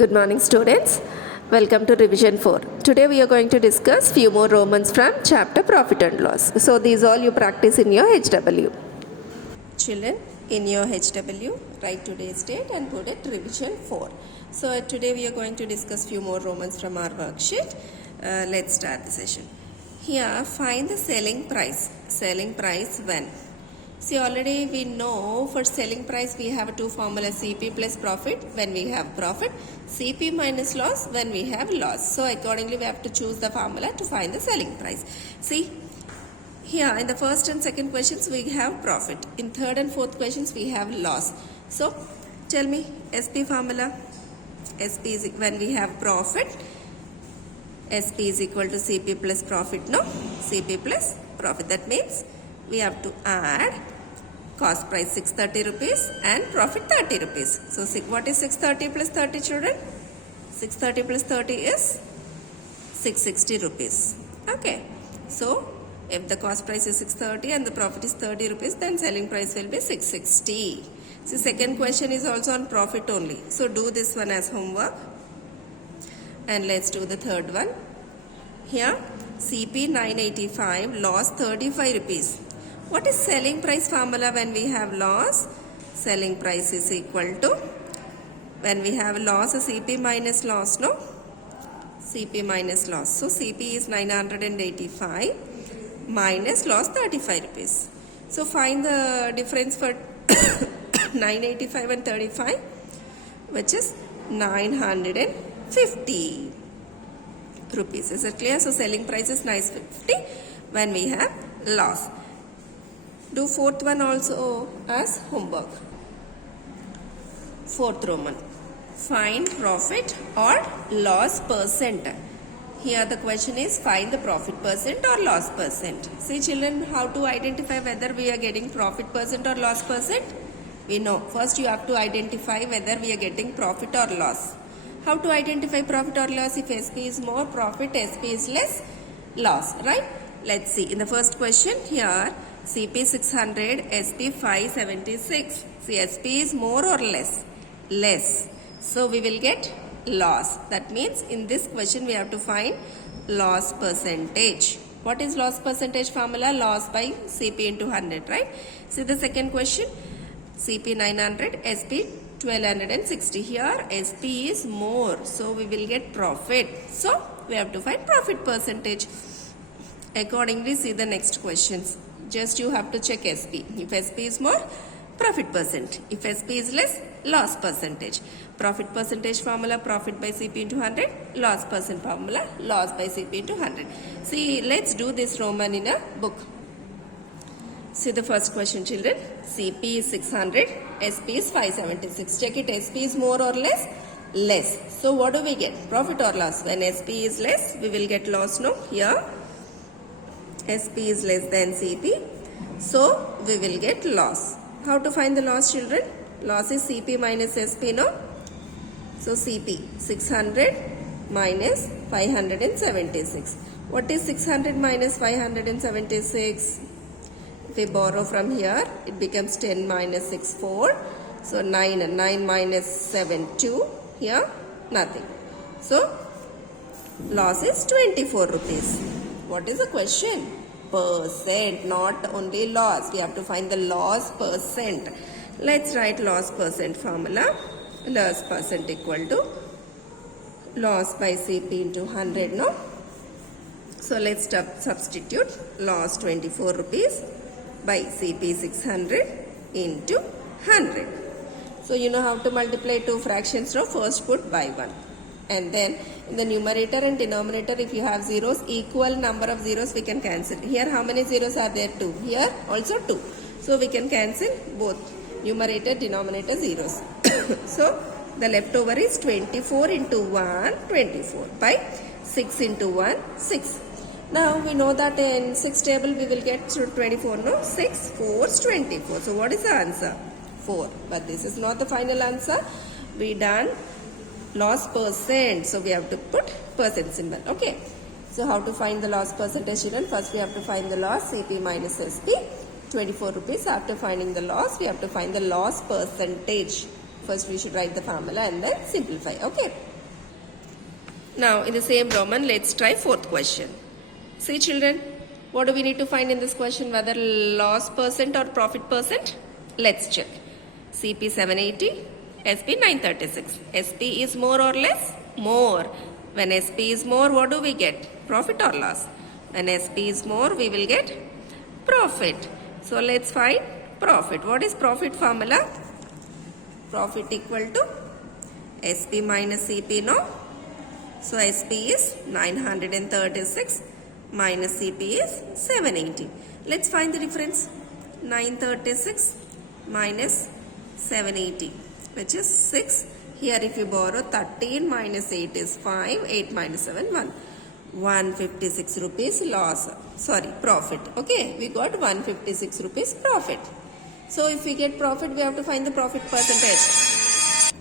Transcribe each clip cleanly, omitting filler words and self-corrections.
Good morning, students. Welcome to revision 4. Today we are going to discuss few more Romans from chapter profit and loss. So these all you practice in your HW. Children, in your HW, write today's date and put it revision 4. So today we are going to discuss few more Romans from our worksheet. Let's start the session. Here, find the selling price. Selling price when? See, already we know for selling price we have two formulas, CP plus profit when we have profit, CP minus loss when we have loss. So accordingly we have to choose the formula to find the selling price. See, here in the first and second questions we have profit. In third and fourth questions we have loss. So tell me SP formula. SP is when we have profit. SP is equal to CP plus profit, no? CP plus profit. That means we have to add cost price 630 rupees and profit 30 rupees. So what is 630 plus 30, children? 630 plus 30 is 660 rupees. Okay. So if the cost price is 630 and the profit is 30 rupees, then selling price will be 660. So second question is also on profit only. So do this one as homework. And let's do the third one. Here CP 985, loss 35 rupees. What is selling price formula when we have loss? Selling price is equal to, when we have loss, CP minus loss, no? CP minus loss. So CP is 985 minus loss 35 rupees. So find the difference for 985 and 35, which is 950 rupees. Is it clear? So selling price is 950 when we have loss. Do fourth one also as homework. Fourth Roman. Find profit or loss percent. Here the question is find the profit percent or loss percent. See children, how to identify whether we are getting profit percent or loss percent? We know. First you have to identify whether we are getting profit or loss. How to identify profit or loss? If SP is more, profit, SP is less, loss, right? Let's see. In the first question here, CP 600, SP 576. See, SP is more or less? Less. So we will get loss. That means in this question we have to find loss percentage. What is loss percentage formula? Loss by CP into 100, right? See the second question. CP 900, SP 1260. Here SP is more. So we will get profit. So we have to find profit percentage. Accordingly, see the next questions. Just you have to check SP. If SP is more, profit percent. If SP is less, loss percentage. Profit percentage formula, profit by CP into 100. Loss percent formula, loss by CP into 100. See, let's do this Roman in a book. See the first question, children. CP is 600, SP is 576. Check it, SP is more or less? Less. So what do we get? Profit or loss? When SP is less, we will get loss, no? Here SP is less than CP, so we will get loss. How to find the loss, children? Loss is CP minus SP, no? So CP 600 minus 576. What is 600 minus 576? If we borrow from here, it becomes 10 minus 6, 4. So 9 and 9 minus 7, 2. Here, nothing. So loss is 24 rupees. What is the question? Percent, not only loss. We have to find the loss percent. Let's write loss percent formula. Loss percent equal to loss by CP into 100, no? So let's substitute loss 24 rupees by CP 600 into 100. So you know how to multiply two fractions, no? First put by 1. And then in the numerator and denominator, if you have zeros, equal number of zeros we can cancel. Here how many zeros are there? 2. Here also 2. So we can cancel both numerator, denominator zeros. So the leftover is 24 into 1, 24 by 6 into 1, 6. Now we know that in 6 table we will get 24, no? 6, 4 is 24. So what is the answer? 4. But this is not the final answer. We done loss percent, so we have to put percent symbol. Okay, so how to find the loss percentage, children? First we have to find the loss, CP minus SP 24 rupees. After finding the loss, we have to find the loss percentage First we should write the formula and then simplify. Okay. Now in the same Roman, let's try fourth question. See children, what do we need to find in this question? Whether loss percent or profit percent? Let's check. CP 780, SP 936. SP is more or less? More. When SP is more, what do we get? Profit or loss? When SP is more, we will get profit. So let's find profit. What is profit formula? Profit equal to SP minus CP, no? So SP is 936 minus CP is 780. Let's find the difference. 936 minus 780, which is 6. Here if you borrow 13 minus 8 is 5. 8 minus 7, 1. 156 rupees loss. Sorry, profit. Okay, we got 156 rupees profit. So if we get profit, we have to find the profit percentage.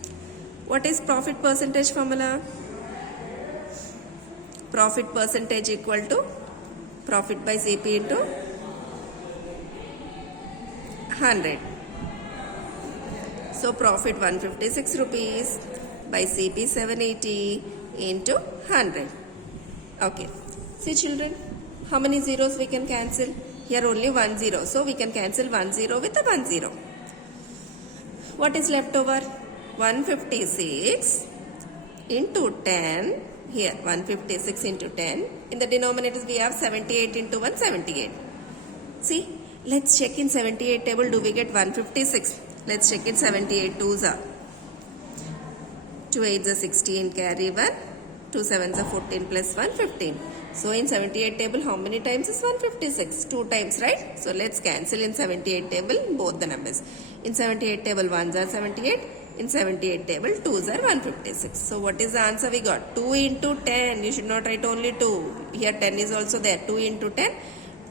What is profit percentage formula? Profit percentage equal to profit by CP into 100. So profit 156 rupees by CP 780 into 100. Okay. See children, how many zeros we can cancel? Here only 1 0. So we can cancel 1 0 with a 1 0. What is left over? 156 into 10. Here 156 into 10. In the denominators we have 78 into 1, 78. See, let's check in 78 table. Do we get 156? Let's check in 78 2s are. 2 8s are 16, carry 1. 2 7s are 14 plus 1, 15. So in 78 table, how many times is 156? 2 times, right? So let's cancel in 78 table both the numbers. In 78 table, 1s are 78. In 78 table, 2s are 156. So what is the answer we got? 2 into 10. You should not write only 2. Here 10 is also there. 2 into 10,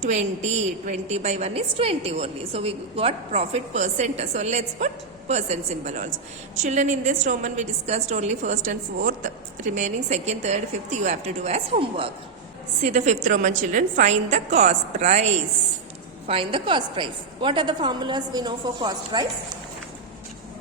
20. 20 by 1 is 20 only. So we got profit percent. So let's put percent symbol also. Children, in this Roman we discussed only first and fourth. Remaining second, third, fifth you have to do as homework. See the fifth Roman, children. Find the cost price. Find the cost price. What are the formulas we know for cost price?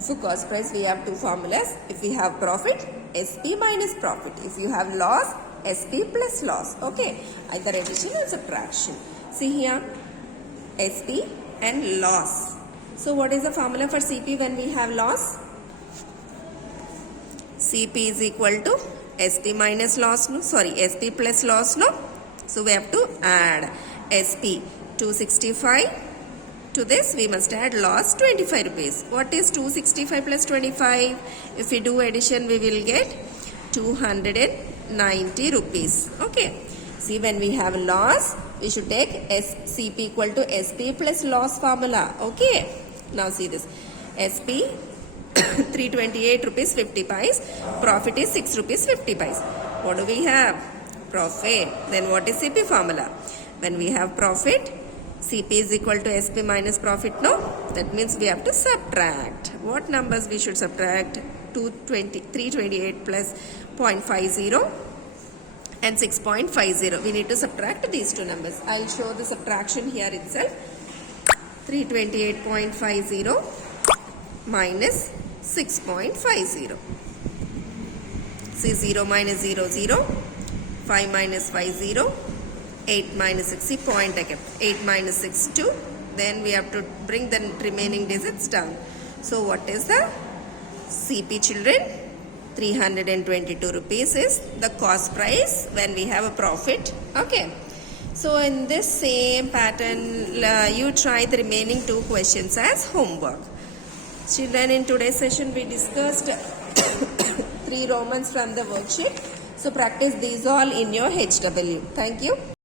For cost price we have two formulas. If we have profit, SP minus profit. If you have loss, SP plus loss. Okay. Either addition or subtraction. See here, SP and loss. So what is the formula for CP when we have loss? CP is equal to SP minus loss, no? Sorry, SP plus loss, no? So we have to add SP 265. To this we must add loss 25 rupees. What is 265 plus 25? If we do addition we will get 290 rupees. Okay. See, when we have loss, we should take CP equal to SP plus loss formula. Okay. Now see this. SP 328 rupees 50 pies. Profit is 6 rupees 50 pies. What do we have? Profit. Then what is CP formula? When we have profit, CP is equal to SP minus profit, no? That means we have to subtract. What numbers we should subtract? 328 plus 0.50 and 6.50. We need to subtract these two numbers. I'll show the subtraction here itself. 328.50 minus 6.50. See, 0 minus 0, 0. 5 minus 5, 0. 8 minus 6, point I kept. 8 minus 6, 2. Then we have to bring the remaining digits down. So what is the CP, children? 322 rupees is the cost price when we have a profit. Okay. So in this same pattern, you try the remaining two questions as homework. Children, in today's session we discussed 3 Romans from the worksheet. So practice these all in your HW. Thank you.